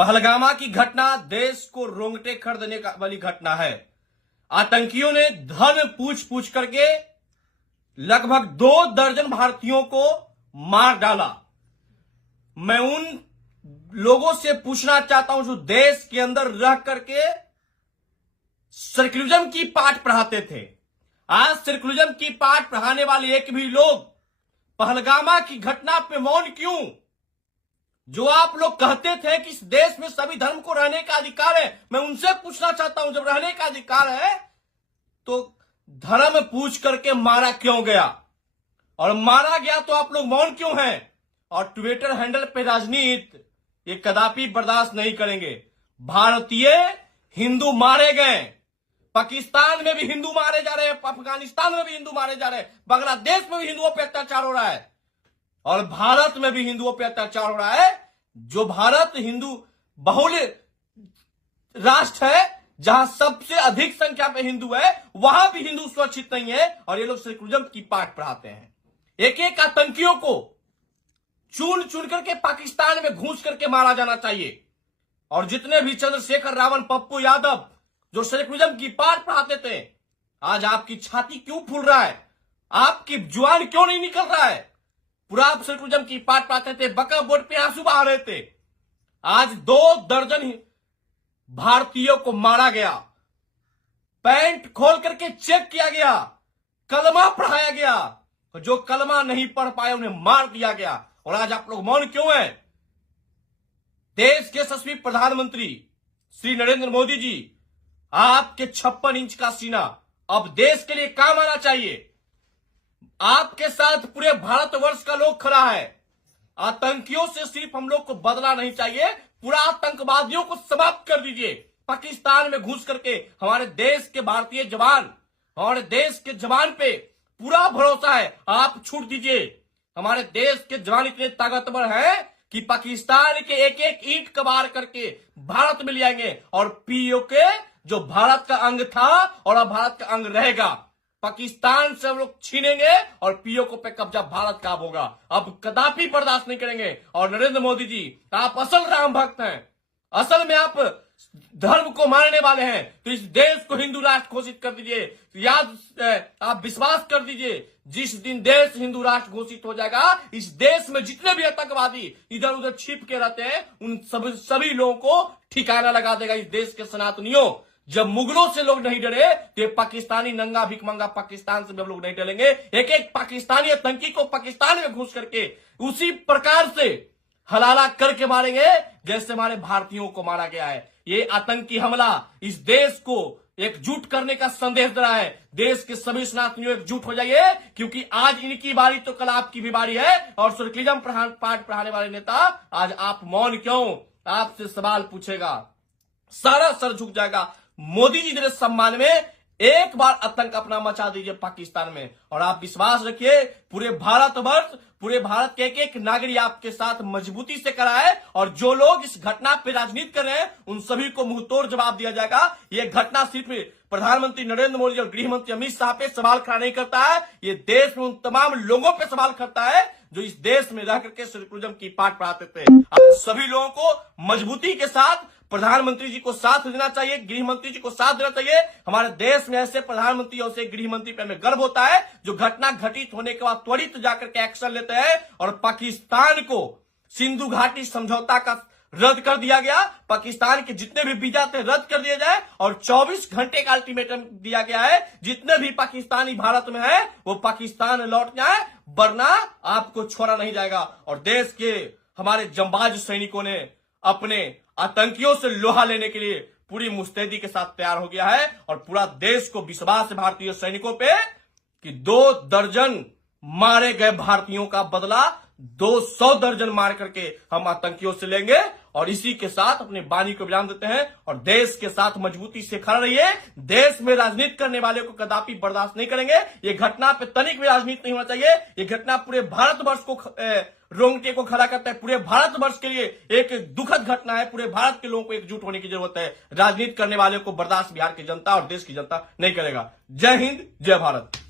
पहलगामा की घटना देश को रोंगटे खड़ देने वाली घटना है। आतंकियों ने धन पूछ पूछ करके लगभग 2 दर्जन भारतीयों को मार डाला। मैं उन लोगों से पूछना चाहता हूं जो देश के अंदर रह करके सेक्युलरिज्म की पाठ पढ़ाते थे। आज सेक्युलरिज्म की पाठ पढ़ाने वाले एक भी लोग पहलगामा की घटना पे मौन क्यों? जो आप लोग कहते थे कि इस देश में सभी धर्म को रहने का अधिकार है, मैं उनसे पूछना चाहता हूं जब रहने का अधिकार है तो धर्म पूछ करके मारा क्यों गया? और मारा गया तो आप लोग मौन क्यों हैं? और ट्विटर हैंडल पे राजनीति ये कदापि बर्दाश्त नहीं करेंगे। भारतीय हिंदू मारे गए, पाकिस्तान में भी हिंदू मारे जा रहे हैं, अफगानिस्तान में भी हिंदू मारे जा रहे हैं, बांग्लादेश में भी हिंदुओं पर अत्याचार हो रहा है और भारत में भी हिंदुओं पर अत्याचार हो रहा है। जो भारत हिंदू बहुल राष्ट्र है, जहां सबसे अधिक संख्या में हिंदू है, वहां भी हिंदू सुरक्षित नहीं है और ये लोग सेक्युलरिज्म की पाठ पढ़ाते हैं। एक एक आतंकियों को चुन चुन करके पाकिस्तान में घुस करके मारा जाना चाहिए। और जितने भी चंद्रशेखर, रावण, पप्पू यादव जो सेक्युलरिज्म की पाठ पढ़ाते थे, आज आपकी छाती क्यों फूल रहा है? आपकी जुबान क्यों नहीं निकल रहा है? पूरा आप सेक्युलरिज्म की पाठ पढ़ाते थे, बका बोर्ड पे आंसू बहा रहे थे। आज 2 दर्जन भारतीयों को मारा गया, पैंट खोल करके चेक किया गया, कलमा पढ़ाया गया, जो कलमा नहीं पढ़ पाए उन्हें मार दिया गया। और आज आप लोग मौन क्यों हैं? देश के यशस्वी प्रधानमंत्री श्री नरेंद्र मोदी जी, आपके 56 इंच का सीना अब देश के लिए काम आना चाहिए। आपके साथ पूरे भारतवर्ष का लोग खड़ा है। आतंकियों से सिर्फ हम लोग को बदला नहीं चाहिए, पूरा आतंकवादियों को समाप्त कर दीजिए। पाकिस्तान में घुस करके हमारे देश के भारतीय जवान, हमारे देश के जवान पे पूरा भरोसा है, आप छूट दीजिए। हमारे देश के जवान इतने ताकतवर हैं कि पाकिस्तान के एक एक ईंट कबार करके भारत में ले आएंगे और पीओके जो भारत का अंग था और अब भारत का अंग रहेगा, पाकिस्तान से हम लोग छीनेंगे और पीओके पे कब्जा भारत का होगा। अब कदापि बर्दाश्त नहीं करेंगे। और नरेंद्र मोदी जी, आप असल राम भक्त हैं, असल में आप धर्म को मानने वाले हैं, तो इस देश को हिंदू राष्ट्र घोषित कर दीजिए। आप विश्वास कर दीजिए, जिस दिन देश हिंदू राष्ट्र घोषित हो जाएगा, इस देश में जितने भी आतंकवादी इधर उधर छिप के रहते हैं, उन सभी लोगों को ठिकाना लगा देगा इस देश के सनातनियों। जब मुगलों से लोग नहीं डरे तो पाकिस्तानी नंगा भिखमंगा पाकिस्तान से भी हम लोग नहीं डरेंगे। एक एक पाकिस्तानी आतंकी को पाकिस्तान में घुस करके उसी प्रकार से हलाला करके मारेंगे जैसे हमारे भारतीयों को मारा गया है। ये आतंकी हमला इस देश को एकजुट करने का संदेश दे रहा है। देश के सभी सनातनियों एकजुट हो जाइए, क्योंकि आज इनकी बारी तो कल आपकी भी बारी है। और सेक्युलरिज्म पाठ पढ़ाने वाले नेता, आज आप मौन क्यों? आपसे सवाल पूछेगा, सारा सर झुक जाएगा। मोदी जी के सम्मान में एक बार आतंक अपना मचा दीजिए पाकिस्तान में, और आप विश्वास रखिए पूरे भारतवर्ष, पूरे भारत के एक एक नागरिक आपके साथ मजबूती से खड़ा है। और जो लोग इस घटना पे राजनीति कर रहे हैं, उन सभी को मुंहतोड़ जवाब दिया जाएगा। ये घटना सिर्फ प्रधानमंत्री नरेंद्र मोदी और गृह मंत्री अमित शाह पे सवाल खड़ा नहीं करता है, ये देश में उन तमाम लोगों पे सवाल करता है जो इस देश में रह करके सेक्युलरिज्म की पाठ पढ़ाते थे। आप सभी लोगों को मजबूती के साथ प्रधानमंत्री जी को साथ देना चाहिए, गृह मंत्री जी को साथ देना चाहिए। हमारे देश में ऐसे प्रधानमंत्री और गृह मंत्री पे हमें गर्व होता है जो घटना घटित होने के बाद त्वरित जाकर के एक्शन लेते हैं। और पाकिस्तान को सिंधु घाटी समझौता का रद्द कर दिया गया, पाकिस्तान के जितने भी वीजा थे रद्द कर दिए जाए और 24 घंटे का अल्टीमेटम दिया गया है, जितने भी पाकिस्तानी भारत में है वो पाकिस्तान लौट जाए, वरना आपको छोड़ा नहीं जाएगा। और देश के हमारे जंबाज सैनिकों ने अपने आतंकियों से लोहा लेने के लिए पूरी मुस्तैदी के साथ तैयार हो गया है। और पूरा देश को विश्वास है भारतीय सैनिकों पे कि 2 दर्जन मारे गए भारतीयों का बदला 200 दर्जन मार करके हम आतंकियों से लेंगे। और इसी के साथ अपनी वाणी को विराम देते हैं और देश के साथ मजबूती से खड़ा रहिए। देश में राजनीति करने वाले को कदापि बर्दाश्त नहीं करेंगे। ये घटना पे तनिक भी राजनीति नहीं होना चाहिए। ये घटना पूरे भारतवर्ष को रोंगटे को खड़ा करता है, पूरे भारतवर्ष के लिए एक दुखद घटना है। पूरे भारत के लोगों को एकजुट होने की जरूरत है। राजनीति करने वाले को बर्दाश्त बिहार की जनता और देश की जनता नहीं करेगा। जय हिंद, जय भारत।